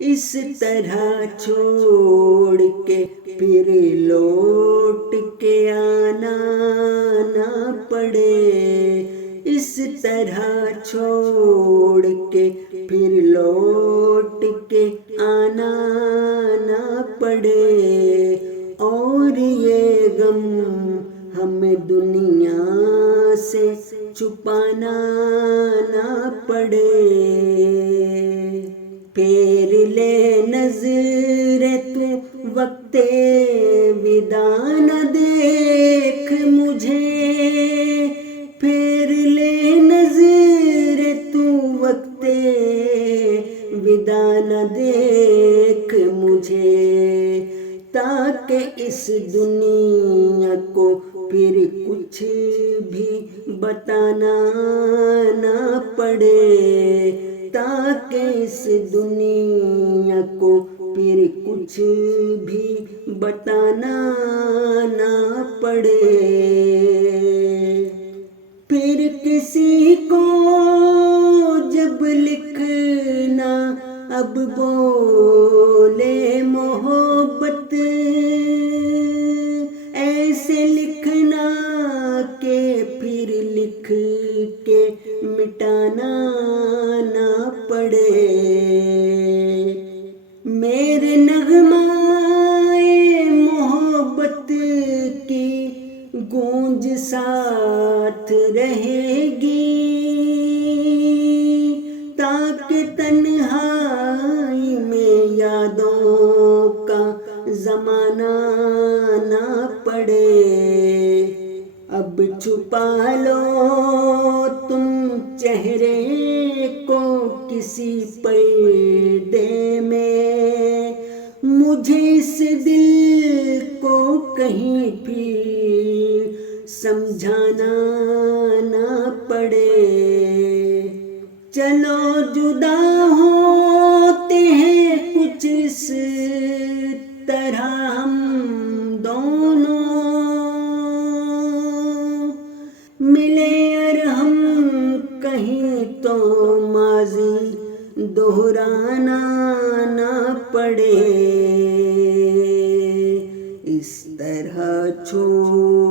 اس طرح چھوڑ کے پھر لوٹ کے آنا نہ پڑے، اس طرح چھوڑ کے پھر لوٹ کے آنا نہ پڑے، اور یہ غم ہمیں دنیا سے چھپانا نہ پڑے۔ پھیر لے نظر تو وقت وداع نہ دیکھ مجھے، پھیر لے نظر تو وقت وداع نہ دیکھ مجھے، تاکہ اس دنیا کو پھر کچھ بھی بتانا نہ پڑے، تاکہ اس دنیا کو پھر کچھ بھی بتانا نہ پڑے۔ پھر کسی کو جب لکھنا اب بولے محبت، ایسے لکھنا کہ پھر لکھ کے مٹانا نہ پڑے۔ میرے نغمۂ محبت کی گونج ساتھ رہے گی، تاکہ تنہائی میں یادوں کا زمانہ نہ پڑے۔ اب چھپا لو تم چہرے کو کسی پردے میں، مجھے اس دل کو کہیں پھر سمجھانا نہ پڑے۔ چلو جدا ہوتے ہیں کچھ اس طرح ہم دونوں، ملے اور ہم کہیں تو ماضی دہرانا نہ پڑے، اس طرح چھوڑ